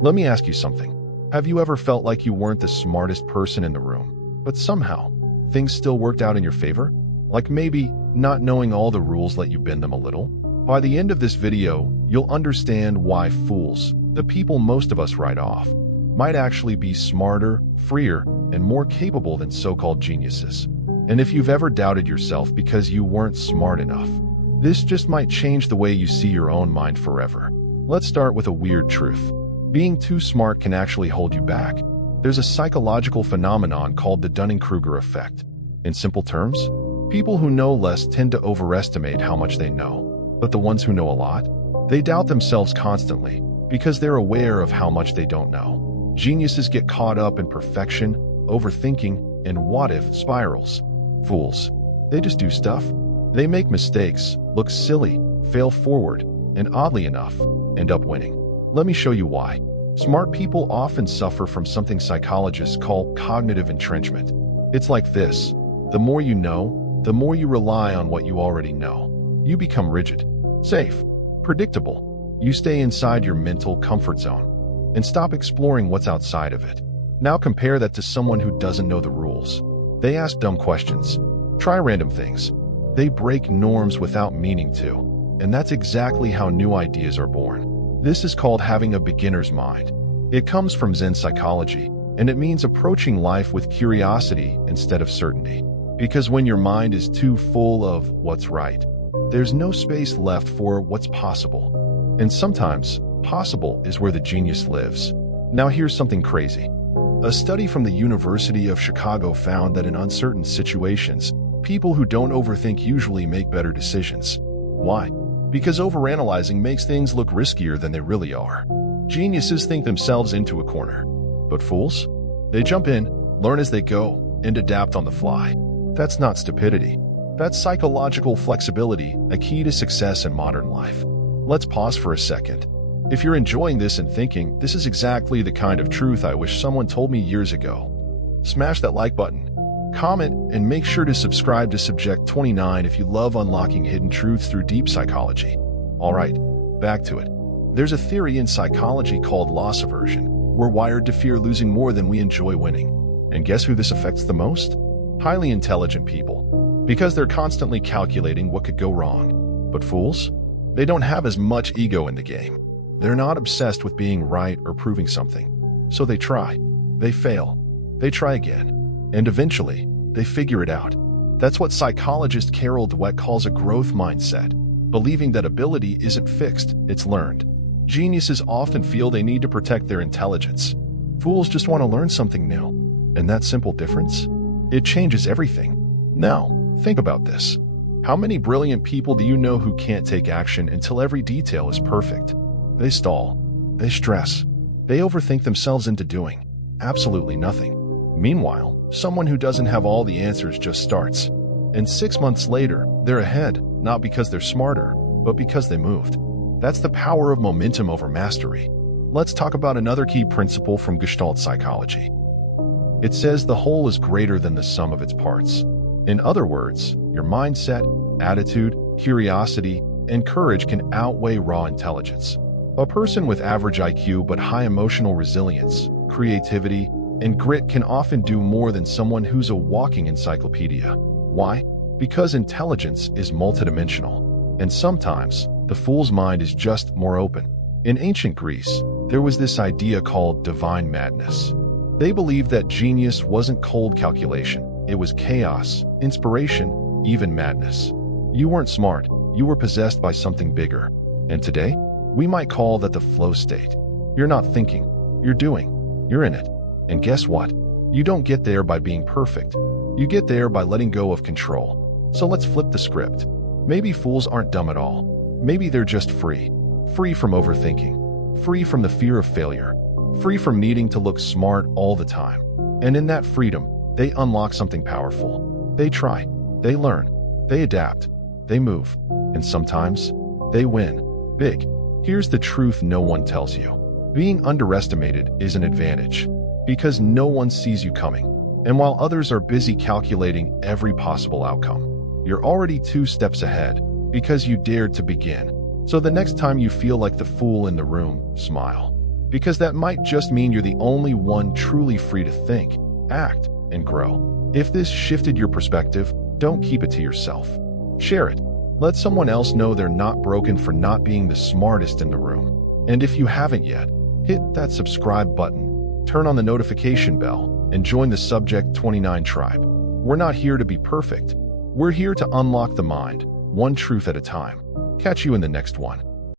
Let me ask you something. Have you ever felt like you weren't the smartest person in the room, but somehow things still worked out in your favor? Like maybe not knowing all the rules let you bend them a little? By the end of this video, you'll understand why fools, the people most of us write off, might actually be smarter, freer, and more capable than so-called geniuses. And if you've ever doubted yourself because you weren't smart enough, this just might change the way you see your own mind forever. Let's start with a weird truth. Being too smart can actually hold you back. There's a psychological phenomenon called the Dunning-Kruger Effect. In simple terms, people who know less tend to overestimate how much they know, but the ones who know a lot, they doubt themselves constantly because they're aware of how much they don't know. Geniuses get caught up in perfection, overthinking, and what-if spirals. Fools, they just do stuff. They make mistakes, look silly, fail forward, and oddly enough, end up winning. Let me show you why. Smart people often suffer from something psychologists call cognitive entrenchment. It's like this. The more you know, the more you rely on what you already know. You become rigid, safe, predictable. You stay inside your mental comfort zone and stop exploring what's outside of it. Now compare that to someone who doesn't know the rules. They ask dumb questions, try random things. They break norms without meaning to. And that's exactly how new ideas are born. This is called having a beginner's mind. It comes from Zen psychology, and it means approaching life with curiosity instead of certainty. Because when your mind is too full of what's right, there's no space left for what's possible. And sometimes, possible is where the genius lives. Now here's something crazy. A study from the University of Chicago found that in uncertain situations, people who don't overthink usually make better decisions. Why? Because overanalyzing makes things look riskier than they really are. Geniuses think themselves into a corner. But fools? They jump in, learn as they go, and adapt on the fly. That's not stupidity. That's psychological flexibility, a key to success in modern life. Let's pause for a second. If you're enjoying this and thinking, this is exactly the kind of truth I wish someone told me years ago, smash that like button, comment, and make sure to subscribe to Subject 29 if you love unlocking hidden truths through deep psychology. All right, back to it. There's a theory in psychology called loss aversion. We're wired to fear losing more than we enjoy winning. And guess who this affects the most? Highly intelligent people, because they're constantly calculating what could go wrong. But fools? They don't have as much ego in the game. They're not obsessed with being right or proving something. So they try, they fail, they try again. And eventually, they figure it out. That's what psychologist Dweck calls a growth mindset, believing that ability isn't fixed, it's learned. Geniuses often feel they need to protect their intelligence. Fools just want to learn something new. And that simple difference? It changes everything. Now, think about this. How many brilliant people do you know who can't take action until every detail is perfect? They stall, they stress, they overthink themselves into doing absolutely nothing. Meanwhile, someone who doesn't have all the answers just starts. And 6 months later, they're ahead, not because they're smarter, but because they moved. That's the power of momentum over mastery. Let's talk about another key principle from Gestalt psychology. It says the whole is greater than the sum of its parts. In other words, your mindset, attitude, curiosity, and courage can outweigh raw intelligence. A person with average IQ but high emotional resilience, creativity, and grit can often do more than someone who's a walking encyclopedia. Why? Because intelligence is multidimensional. And sometimes, the fool's mind is just more open. In ancient Greece, there was this idea called divine madness. They believed that genius wasn't cold calculation, it was chaos, inspiration, even madness. You weren't smart, you were possessed by something bigger. And today, we might call that the flow state. You're not thinking, you're doing, you're in it. And guess what? You don't get there by being perfect. You get there by letting go of control. So let's flip the script. Maybe fools aren't dumb at all. Maybe they're just free. Free from overthinking. Free from the fear of failure. Free from needing to look smart all the time. And in that freedom, they unlock something powerful. They try. They learn. They adapt. They move. And sometimes, they win. Big. Here's the truth no one tells you. Being underestimated is an advantage. Because no one sees you coming. And while others are busy calculating every possible outcome, you're already 2 steps ahead because you dared to begin. So the next time you feel like the fool in the room, smile. because that might just mean you're the only one truly free to think, act, and grow. If this shifted your perspective, don't keep it to yourself. Share it. Let someone else know they're not broken for not being the smartest in the room. And if you haven't yet, hit that subscribe button, turn on the notification bell, and join the Subject 29 tribe. We're not here to be perfect. We're here to unlock the mind, one truth at a time. Catch you in the next one.